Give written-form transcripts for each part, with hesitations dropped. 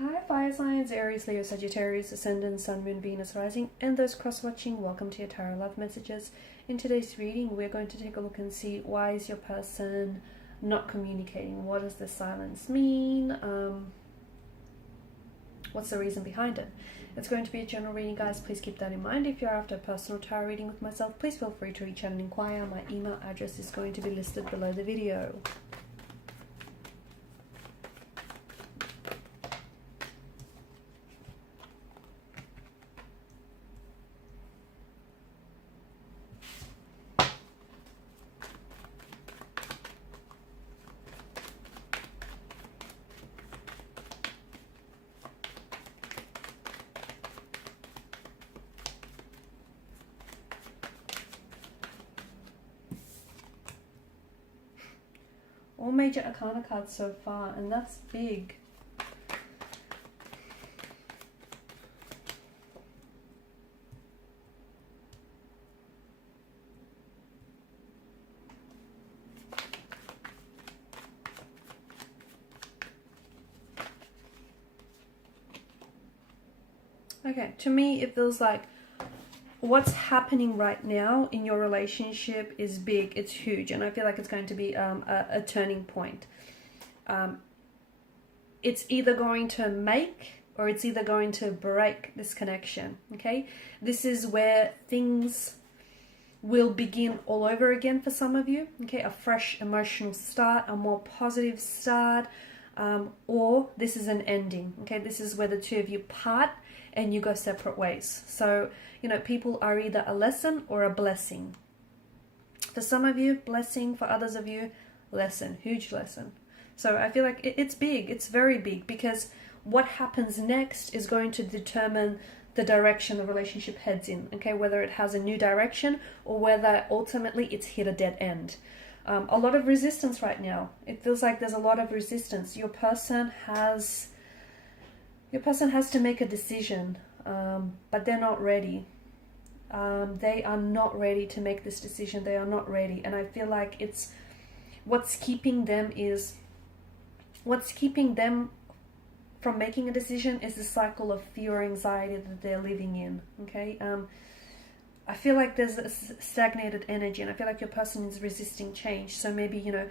Hi fire signs, Aries, Leo, Sagittarius, Ascendant, Sun, Moon, Venus, Rising, and those cross-watching, welcome to your Tarot Love Messages. In today's reading, we're going to take a look and see why is your person not communicating? What does this silence mean? What's the reason behind it? It's going to be a general reading, guys. Please keep that in mind. If you're after a personal tarot reading with myself, please feel free to reach out and inquire. My email address is going to be listed below the video. All major arcana cards so far, and that's big. Okay, to me it feels like what's happening right now in your relationship is big, it's huge, and I feel like it's going to be a turning point. It's either going to make or it's either going to break this connection, okay? This is where things will begin all over again for some of you, okay? A fresh emotional start, a more positive start, or this is an ending, okay? This is where the two of you part and you go separate ways. So, you know, people are either a lesson or a blessing. For some of you, blessing. For others of you, lesson, huge lesson. So I feel like it's big, it's very big, because what happens next is going to determine the direction the relationship heads in, okay? Whether it has a new direction or whether ultimately it's hit a dead end. A lot of resistance right now. It feels like there's a lot of resistance. Your person has to make a decision, but they're not ready. They are not ready to make this decision. They are not ready. And I feel like it's what's keeping them from making a decision is the cycle of fear or anxiety that they're living in. Okay. I feel like there's a stagnated energy, and I feel like your person is resisting change. So maybe, you know,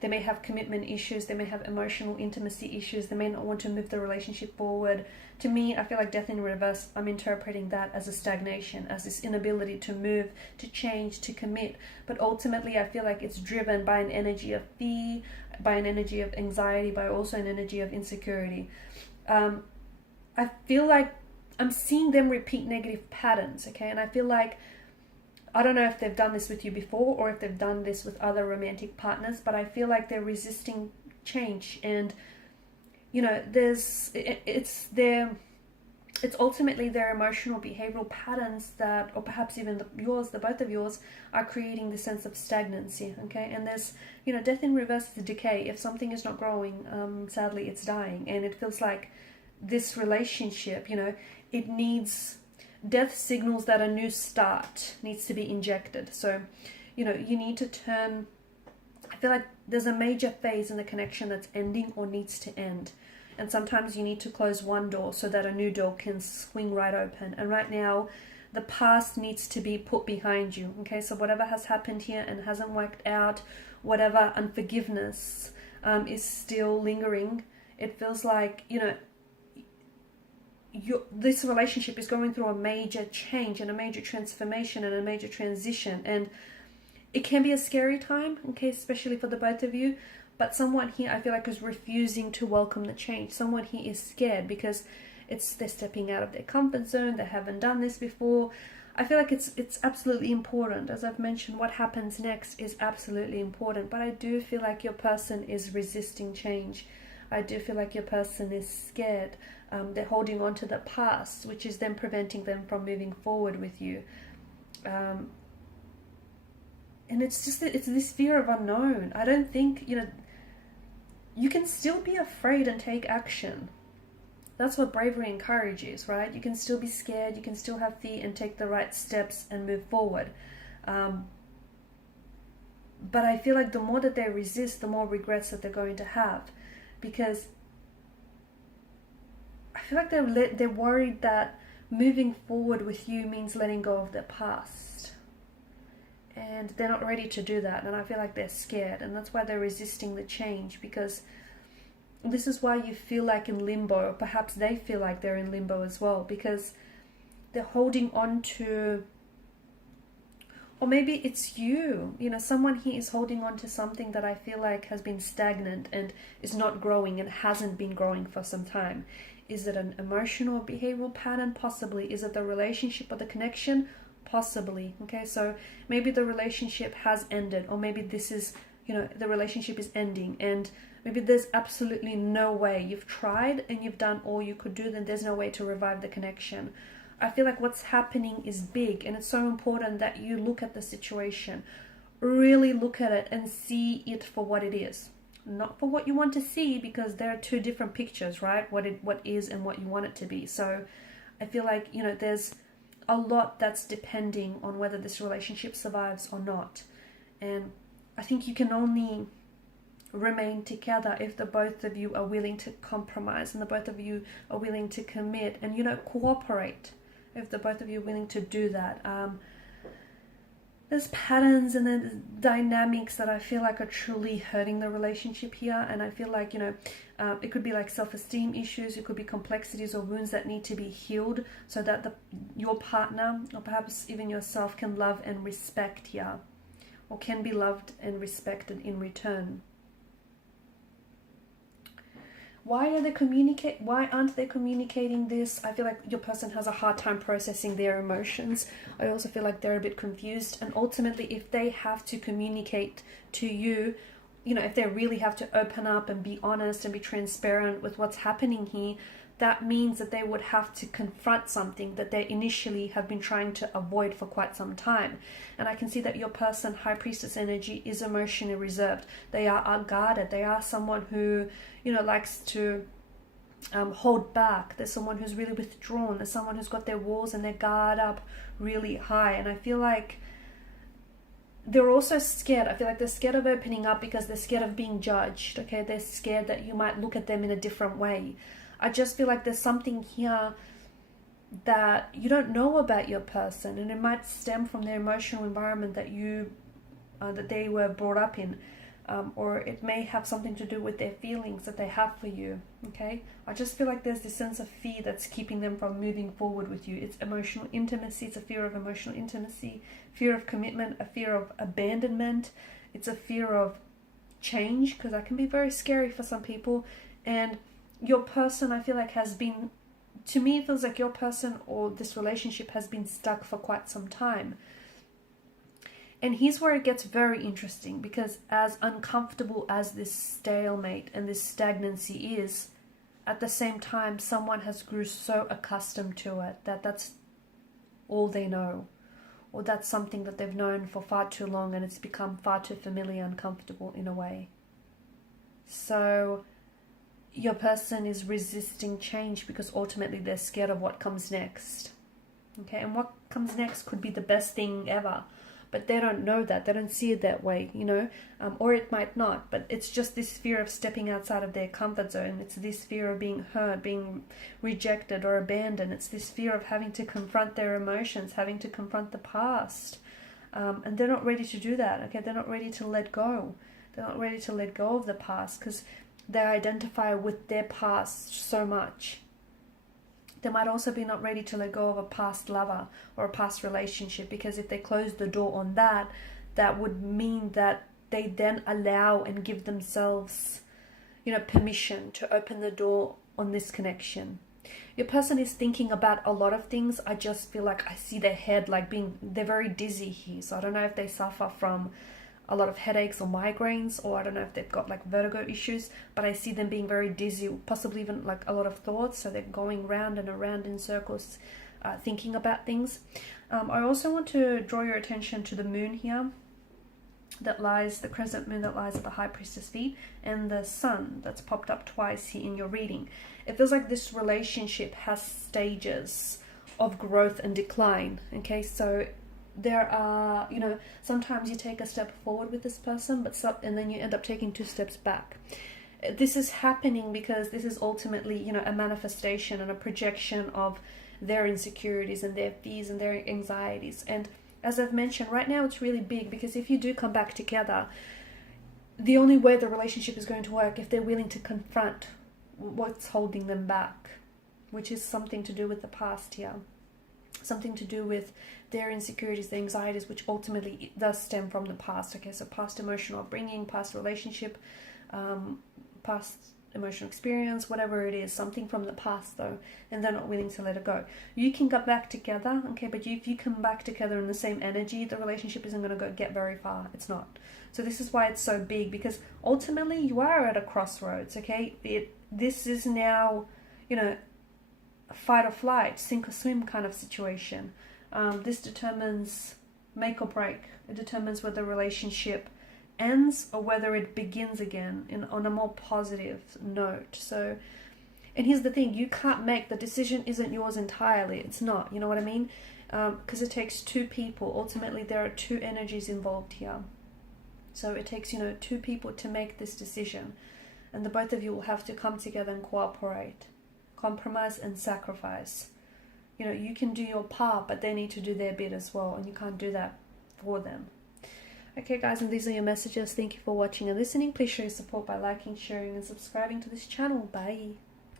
they may have commitment issues, they may have emotional intimacy issues, they may not want to move the relationship forward. To me, I feel like death in reverse, I'm interpreting that as a stagnation, as this inability to move, to change, to commit. But ultimately, I feel like it's driven by an energy of fear, by an energy of anxiety, by also an energy of insecurity. I feel like I'm seeing them repeat negative patterns, okay? And I feel like, I don't know if they've done this with you before or if they've done this with other romantic partners, but I feel like they're resisting change. And, you know, it's ultimately their emotional behavioral patterns that, or perhaps even the both of yours, are creating the sense of stagnancy, okay? And there's, you know, death in reverse is decay. If something is not growing, sadly, it's dying. And it feels like this relationship, you know, it needs... Death signals that a new start needs to be injected. So, you know, you need to turn... I feel like there's a major phase in the connection that's ending or needs to end. And sometimes you need to close one door so that a new door can swing right open. And right now, the past needs to be put behind you. Okay, so whatever has happened here and hasn't worked out, whatever unforgiveness is still lingering, it feels like, you know, this relationship is going through a major change and a major transformation and a major transition, and it can be a scary time, okay, especially for the both of you. But someone here, I feel like, is refusing to welcome the change. Someone here is scared because they're stepping out of their comfort zone. They haven't done this before. I feel like it's absolutely important. As I've mentioned, what happens next is absolutely important. But I do feel like your person is resisting change. I do feel like your person is scared. They're holding on to the past, which is then preventing them from moving forward with you. And it's this fear of unknown. I don't think, you know, you can still be afraid and take action. That's what bravery and courage is, right? You can still be scared, you can still have fear and take the right steps and move forward. But I feel like the more that they resist, the more regrets that they're going to have. Because feel like they're worried that moving forward with you means letting go of their past. And they're not ready to do that. And I feel like they're scared. And that's why they're resisting the change, because this is why you feel like in limbo, or perhaps they feel like they're in limbo as well, because they're holding on to, or maybe it's you, someone here is holding on to something that I feel like has been stagnant and is not growing and hasn't been growing for some time. Is it an emotional or behavioral pattern? Possibly. Is it the relationship or the connection? Possibly. Okay, so maybe the relationship has ended, or maybe this is, the relationship is ending, and maybe there's absolutely no way. You've tried and you've done all you could do, then there's no way to revive the connection. I feel like what's happening is big, and it's so important that you look at the situation, really look at it and see it for what it is. Not for what you want to see, because there are two different pictures, right? What is and what you want it to be. So I feel like, there's a lot that's depending on whether this relationship survives or not. And I think you can only remain together if the both of you are willing to compromise, and the both of you are willing to commit and, cooperate. If the both of you are willing to do that. There's patterns and then dynamics that I feel like are truly hurting the relationship here. And I feel like, it could be like self-esteem issues. It could be complexities or wounds that need to be healed, so that your partner, or perhaps even yourself, can love and respect here, or can be loved and respected in return. Why aren't they communicating this? I feel like your person has a hard time processing their emotions. I also feel like they're a bit confused. And ultimately, if they have to communicate to you, if they really have to open up and be honest and be transparent with what's happening here, that means that they would have to confront something that they initially have been trying to avoid for quite some time. And I can see that your person, High Priestess energy, is emotionally reserved. They are guarded. They are someone who, likes to hold back. There's someone who's really withdrawn. There's someone who's got their walls and their guard up really high. And I feel like they're also scared. I feel like they're scared of opening up because they're scared of being judged. Okay, they're scared that you might look at them in a different way. I just feel like there's something here that you don't know about your person, and it might stem from their emotional environment that they were brought up in, or it may have something to do with their feelings that they have for you. Okay, I just feel like there's this sense of fear that's keeping them from moving forward with you. It's emotional intimacy. It's a fear of emotional intimacy, fear of commitment, a fear of abandonment. It's a fear of change, because that can be very scary for some people. And your person, I feel like, to me, it feels like your person or this relationship has been stuck for quite some time. And here's where it gets very interesting, because as uncomfortable as this stalemate and this stagnancy is, at the same time, someone has grew so accustomed to it that that's all they know, or that's something that they've known for far too long, and it's become far too familiar and comfortable in a way. So your person is resisting change because ultimately they're scared of what comes next. Okay, and what comes next could be the best thing ever, but they don't know that. They don't see it that way, or it might not, but it's just this fear of stepping outside of their comfort zone. It's this fear of being hurt, being rejected or abandoned. It's this fear of having to confront their emotions, having to confront the past, and they're not ready to do that. Okay, they're not ready to let go. They're not ready to let go of the past because they identify with their past so much. They might also be not ready to let go of a past lover or a past relationship, because if they close the door on that, that would mean that they then allow and give themselves, permission to open the door on this connection. Your person is thinking about a lot of things. I just feel like I see their head they're very dizzy here. So I don't know if they suffer from a lot of headaches or migraines, or I don't know if they've got vertigo issues, but I see them being very dizzy, possibly even a lot of thoughts, so they're going round and around in circles, thinking about things. I also want to draw your attention to the moon here, the crescent moon that lies at the High Priestess feet, and the sun that's popped up twice here in your reading. It feels like this relationship has stages of growth and decline. Okay, so there are, sometimes you take a step forward with this person, and then you end up taking 2 steps back. this is happening because this is ultimately, you know, a manifestation and a projection of their insecurities and their fears and their anxieties. And as I've mentioned, right now it's really big, because if you do come back together, the only way the relationship is going to work if they're willing to confront what's holding them back, which is something to do with the past here, something to do with their insecurities, their anxieties, which ultimately does stem from the past. Okay, so past emotional upbringing, past relationship, past emotional experience, whatever it is, something from the past though, and they're not willing to let it go. You can get back together, okay, but if you come back together in the same energy, the relationship isn't going to get very far. It's not. So this is why it's so big, because ultimately you are at a crossroads, okay? This is now, you know, a fight or flight, sink or swim kind of situation. This determines make or break. It determines whether the relationship ends or whether it begins again on a more positive note. So, and here's the thing, you can't make, the decision isn't yours entirely. It's not, you know what I mean? Because it takes two people. Ultimately, there are two energies involved here. So it takes, you know, two people to make this decision. And the both of you will have to come together and cooperate, compromise and sacrifice. You know, you can do your part, but they need to do their bit as well, and you can't do that for them. Okay guys, and these are your messages. Thank you for watching and listening. Please show your support by liking, sharing and subscribing to this channel. Bye.